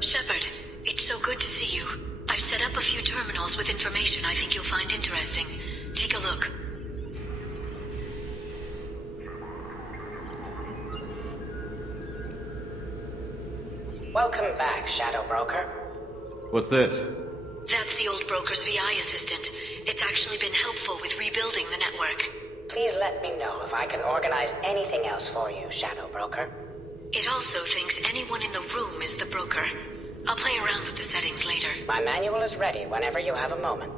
Shepard, it's so good to see you. I've set up a few terminals with information I think you'll find interesting. Take a look. Welcome back, Shadow Broker. What's this? That's the old broker's VI assistant. It's actually been helpful with rebuilding the network. Please let me know if I can organize anything else for you, Shadow Broker. It also thinks anyone in the room is the broker. I'll play around with the settings later. My manual is ready whenever you have a moment.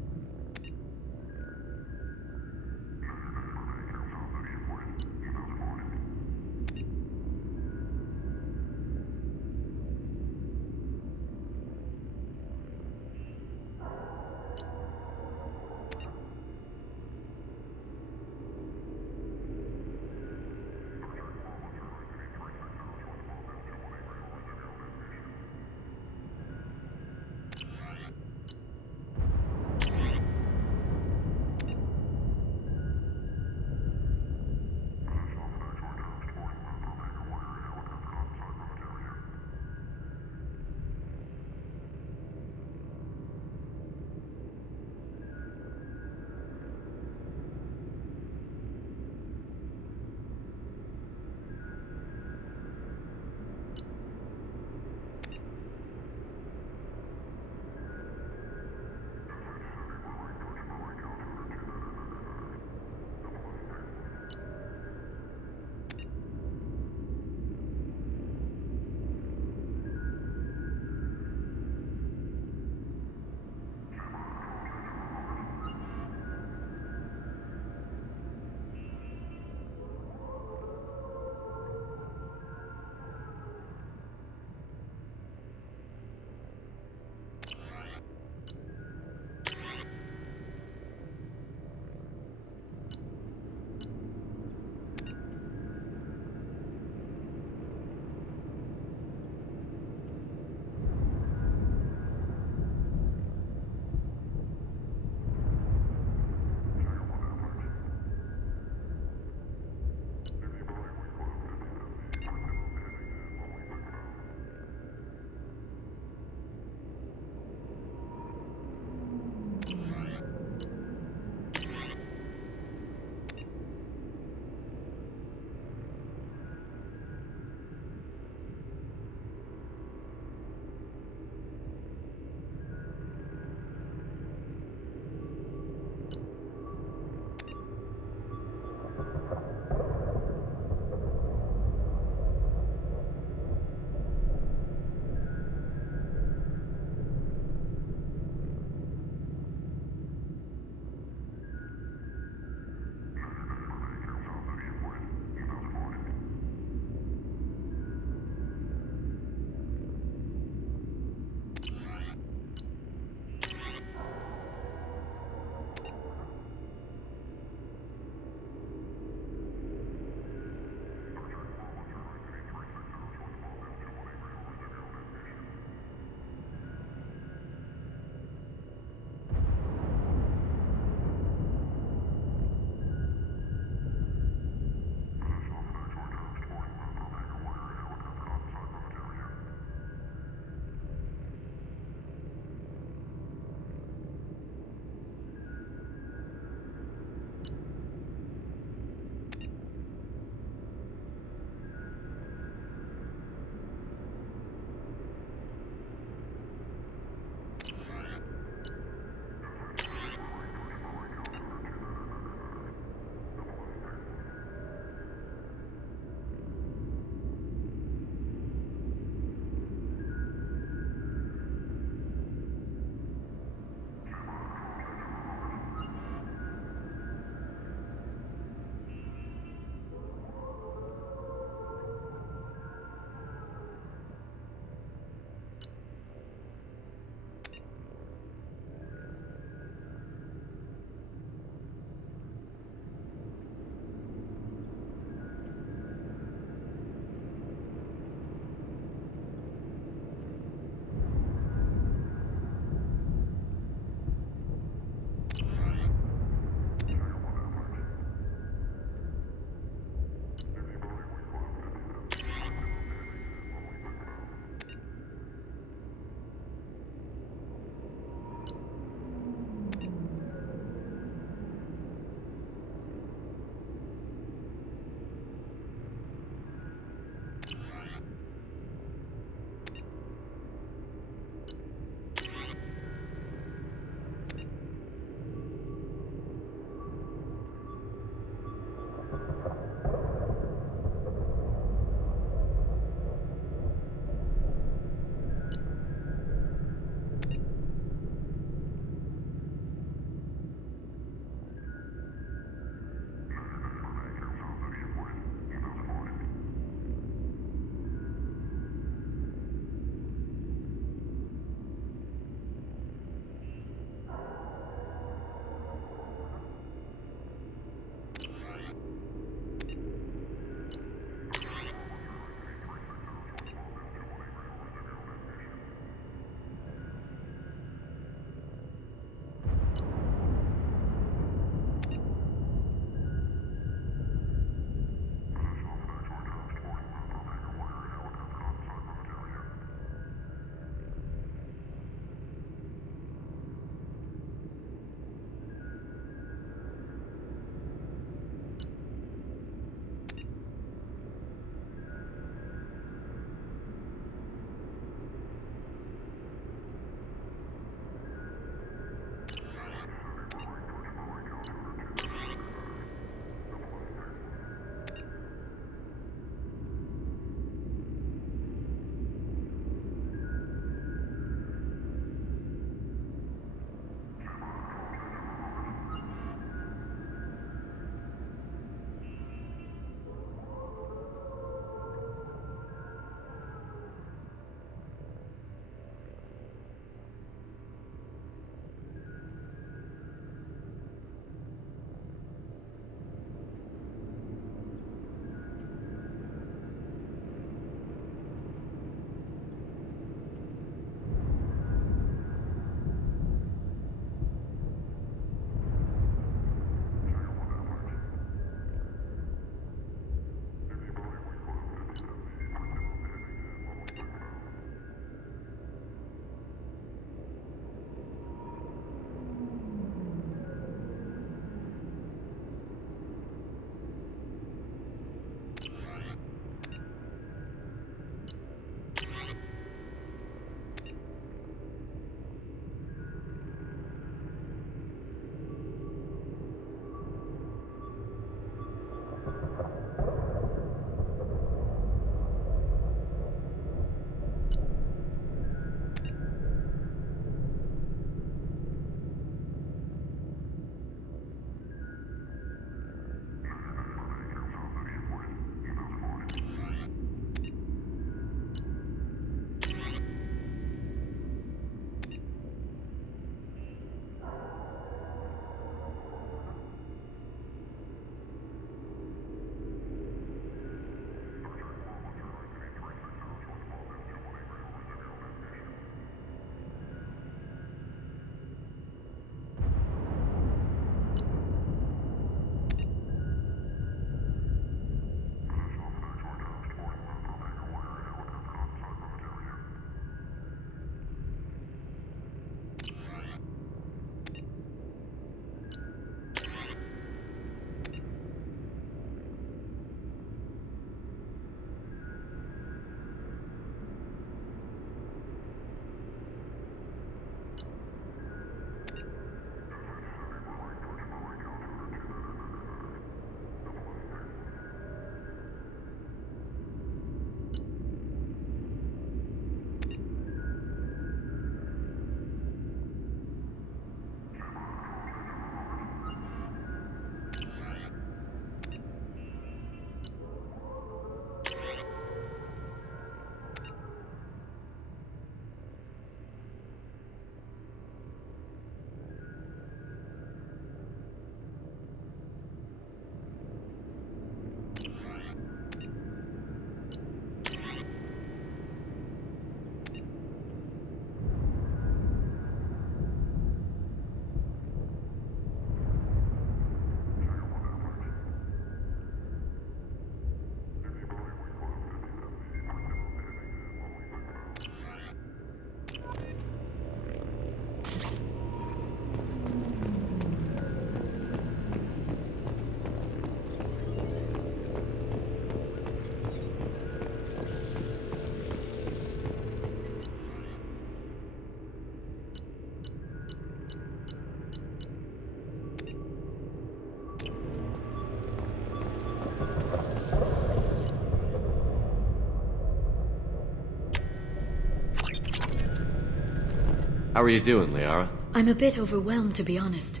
How are you doing, Liara? I'm a bit overwhelmed, to be honest.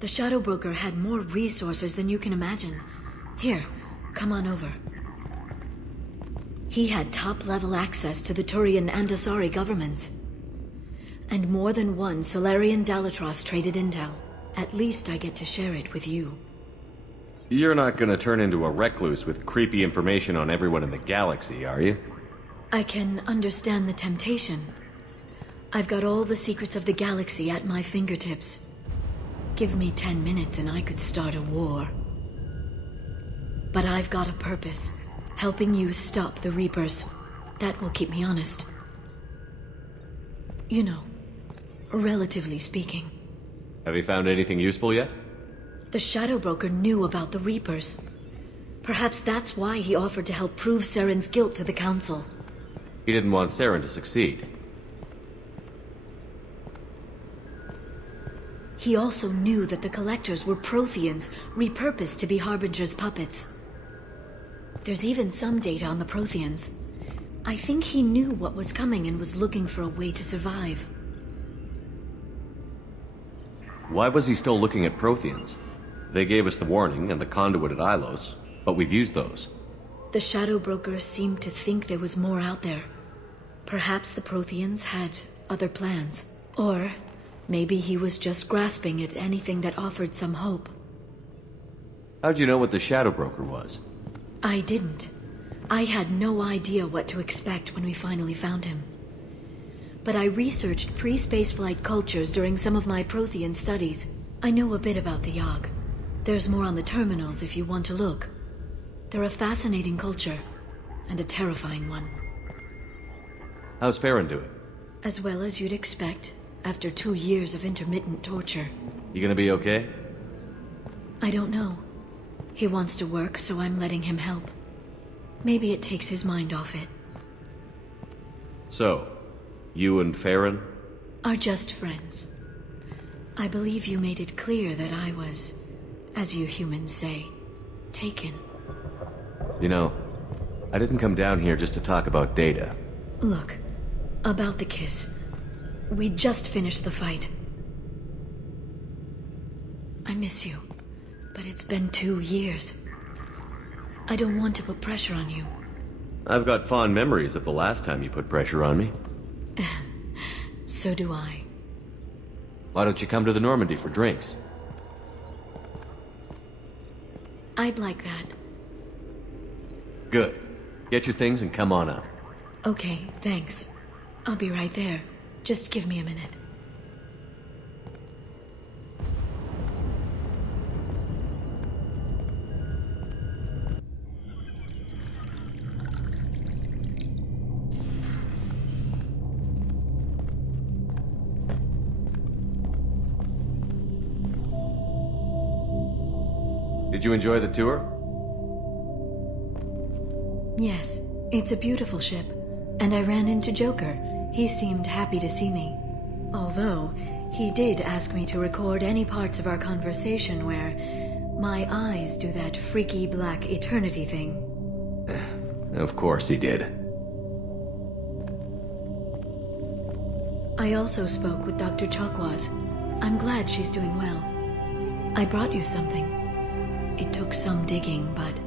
The Shadow Broker had more resources than you can imagine. Here, come on over. He had top-level access to the Turian and Asari governments. And more than one Solarian Dalatros traded intel. At least I get to share it with you. You're not gonna turn into a recluse with creepy information on everyone in the galaxy, are you? I can understand the temptation. I've got all the secrets of the galaxy at my fingertips. Give me 10 minutes and I could start a war. But I've got a purpose. Helping you stop the Reapers. That will keep me honest. You know, relatively speaking. Have you found anything useful yet? The Shadow Broker knew about the Reapers. Perhaps that's why he offered to help prove Saren's guilt to the Council. He didn't want Saren to succeed. He also knew that the Collectors were Protheans, repurposed to be Harbinger's puppets. There's even some data on the Protheans. I think he knew what was coming and was looking for a way to survive. Why was he still looking at Protheans? They gave us the warning and the conduit at Ilos, but we've used those. The Shadow Broker seemed to think there was more out there. Perhaps the Protheans had other plans. Or maybe he was just grasping at anything that offered some hope. How'd you know what the Shadow Broker was? I didn't. I had no idea what to expect when we finally found him. But I researched pre-spaceflight cultures during some of my Prothean studies. I know a bit about the Yogg. There's more on the terminals if you want to look. They're a fascinating culture, and a terrifying one. How's Farron doing? As well as you'd expect, after 2 years of intermittent torture. You gonna be okay? I don't know. He wants to work, so I'm letting him help. Maybe it takes his mind off it. So, you and Farron? Are just friends. I believe you made it clear that I was, as you humans say, taken. You know, I didn't come down here just to talk about data. Look, about the kiss. We just finished the fight. I miss you, but it's been 2 years. I don't want to put pressure on you. I've got fond memories of the last time you put pressure on me. So do I. Why don't you come to the Normandy for drinks? I'd like that. Good. Get your things and come on up. Okay, thanks. I'll be right there. Just give me a minute. Did you enjoy the tour? Yes, it's a beautiful ship. And I ran into Joker. He seemed happy to see me. Although, he did ask me to record any parts of our conversation where my eyes do that freaky black eternity thing. Of course he did. I also spoke with Dr. Chakwas. I'm glad she's doing well. I brought you something. It took some digging, but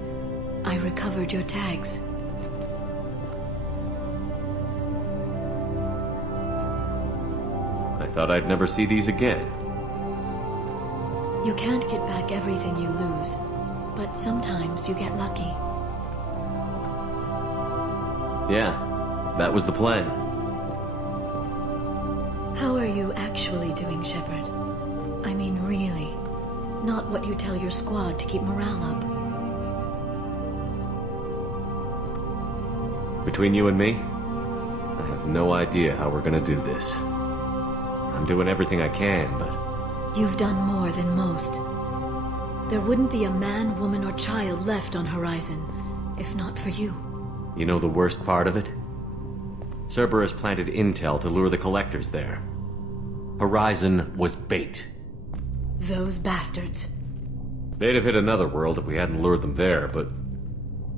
I recovered your tags. I thought I'd never see these again. You can't get back everything you lose, but sometimes you get lucky. Yeah, that was the plan. How are you actually doing, Shepard? I mean, really. Not what you tell your squad to keep morale up. Between you and me, I have no idea how we're gonna do this. I'm doing everything I can, but... You've done more than most. There wouldn't be a man, woman, or child left on Horizon, if not for you. You know the worst part of it? Cerberus planted intel to lure the Collectors there. Horizon was bait. Those bastards. They'd have hit another world if we hadn't lured them there, but...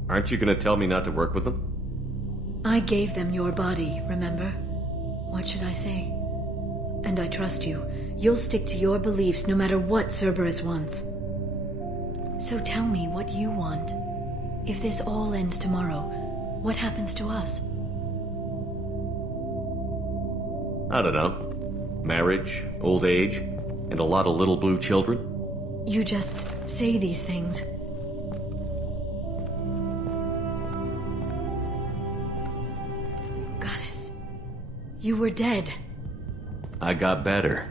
Aren't you gonna tell me not to work with them? I gave them your body, remember? What should I say? And I trust you. You'll stick to your beliefs no matter what Cerberus wants. So tell me what you want. If this all ends tomorrow, what happens to us? I don't know. Marriage, old age, and a lot of little blue children? You just say these things. Goddess, you were dead. I got better.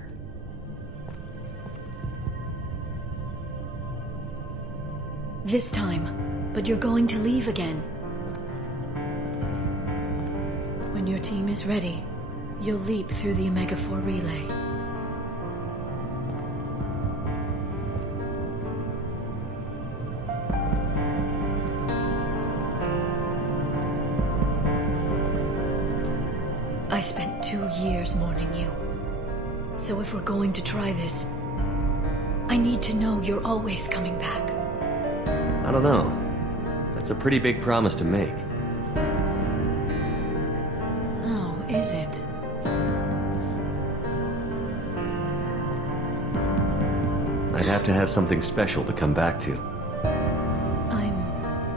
This time, but you're going to leave again. When your team is ready, you'll leap through the Omega-4 relay. I spent 2 years mourning you. So if we're going to try this, I need to know you're always coming back. I don't know. That's a pretty big promise to make. Oh, is it? I'd have to have something special to come back to. I'm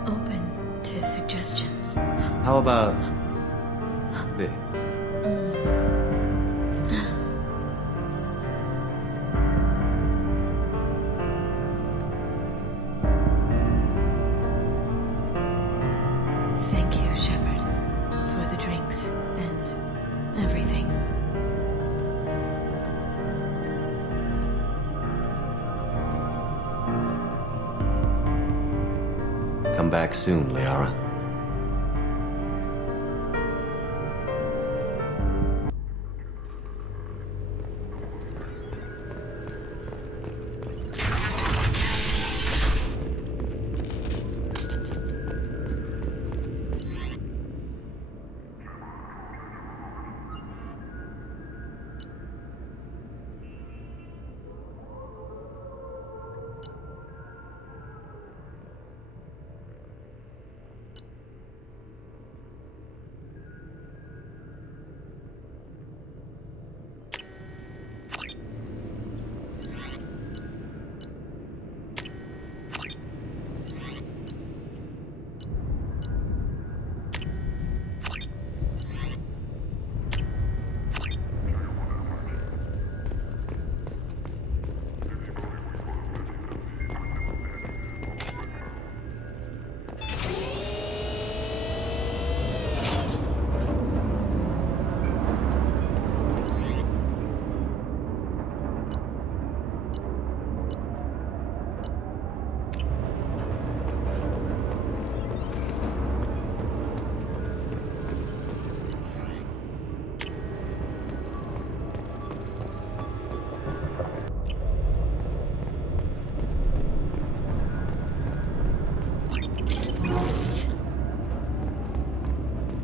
open to suggestions. How about this? Thank you, Shepard, for the drinks and everything. Come back soon, Liara.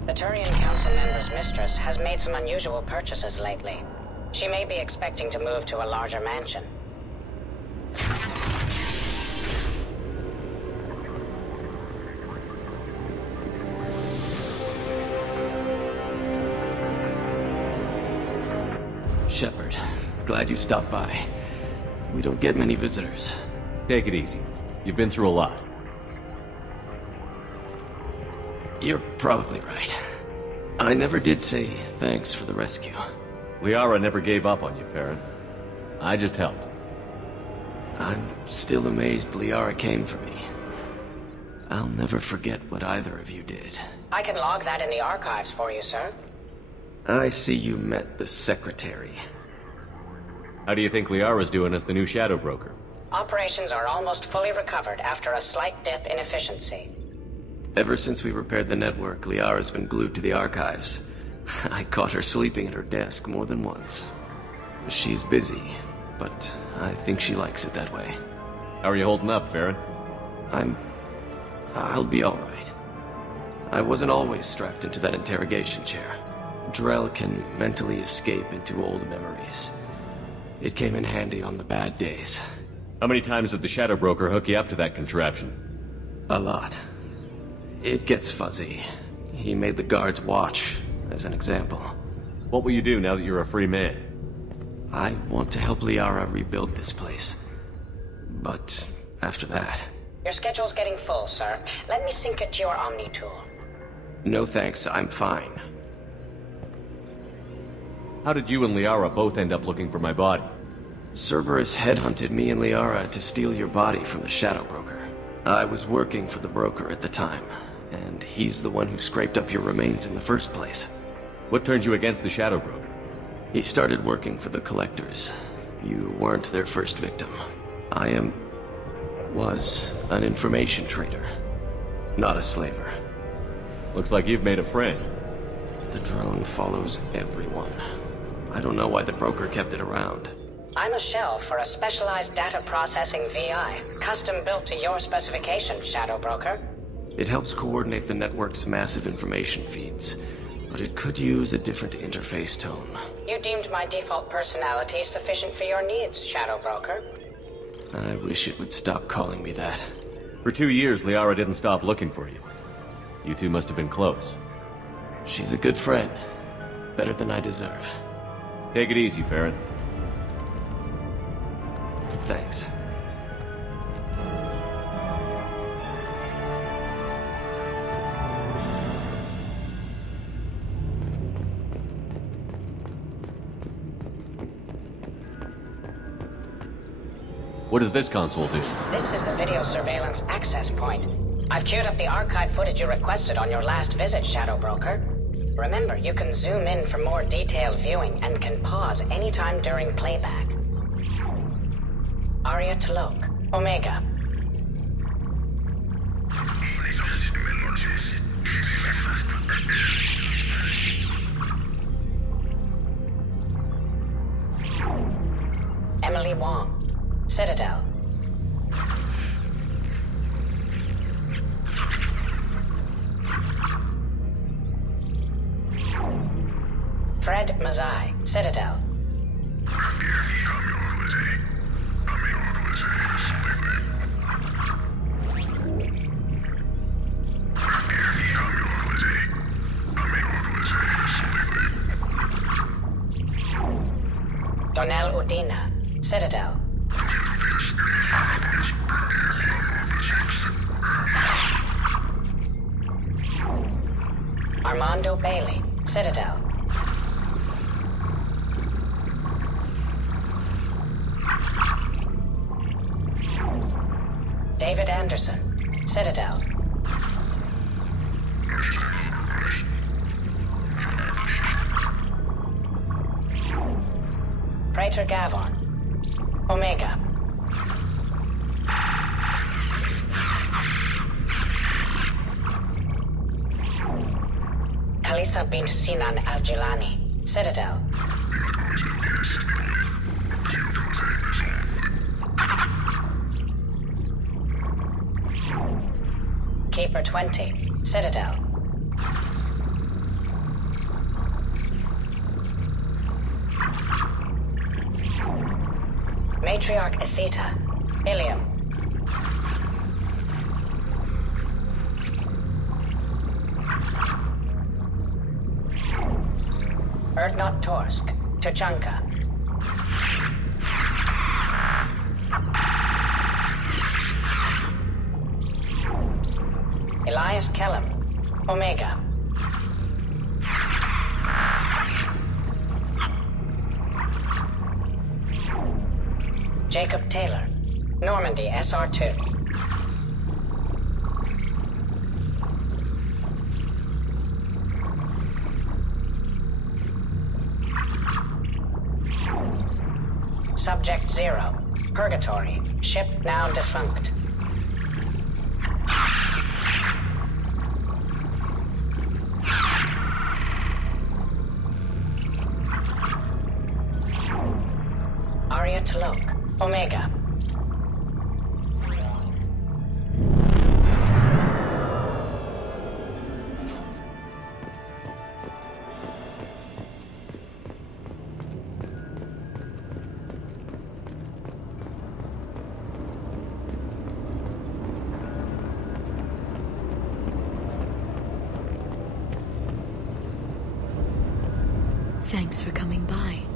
The Turian Council member's mistress has made some unusual purchases lately. She may be expecting to move to a larger mansion. Shepard, glad you stopped by. We don't get many visitors. Take it easy. You've been through a lot. You're probably right. I never did say thanks for the rescue. Liara never gave up on you, Farron. I just helped. I'm still amazed Liara came for me. I'll never forget what either of you did. I can log that in the archives for you, sir. I see you met the secretary. How do you think Liara's doing as the new shadow broker? Operations are almost fully recovered after a slight dip in efficiency. Ever since we repaired the network, Liara's been glued to the archives. I caught her sleeping at her desk more than once. She's busy, but I think she likes it that way. How are you holding up, Farron? I'll be alright. I wasn't always strapped into that interrogation chair. Drell can mentally escape into old memories. It came in handy on the bad days. How many times did the shadow broker hook you up to that contraption? A lot. It gets fuzzy. He made the guards watch, as an example. What will you do now that you're a free man? I want to help Liara rebuild this place. But after that... Your schedule's getting full, sir. Let me sync it to your Omni tool. No thanks, I'm fine. How did you and Liara both end up looking for my body? Cerberus headhunted me and Liara to steal your body from the Shadow Broker. I was working for the broker at the time, and he's the one who scraped up your remains in the first place. What turned you against the Shadow Broker? He started working for the Collectors. You weren't their first victim. Was an information trader, not a slaver. Looks like you've made a friend. The drone follows everyone. I don't know why the broker kept it around. I'm a shell for a specialized data processing VI, custom built to your specifications, Shadow Broker. It helps coordinate the network's massive information feeds, but it could use a different interface tone. You deemed my default personality sufficient for your needs, Shadow Broker. I wish it would stop calling me that. For 2 years, Liara didn't stop looking for you. You two must have been close. She's a good friend. Better than I deserve. Take it easy, Farron. Thanks. What does this console do? This is the video surveillance access point. I've queued up the archive footage you requested on your last visit, Shadow Broker. Remember, you can zoom in for more detailed viewing and can pause anytime during playback. Aria Talok, Omega. Emily Wong, Citadel. Fred Mazai, Citadel. Donnell Udina, Citadel. Armando Bailey, Citadel. David Anderson, Citadel. Praetor Gavon, Omega. Kalisa bint Sinan Al-Jilani, Citadel. Keeper 20, Citadel. Matriarch Atheta, Ilium. Erdnot Torsk, Tuchanka. Elias Kellum, Omega. Jacob Taylor, Normandy SR2. Subject 0, Purgatory, ship now defunct. Aria Talok, Omega. Thanks for coming by.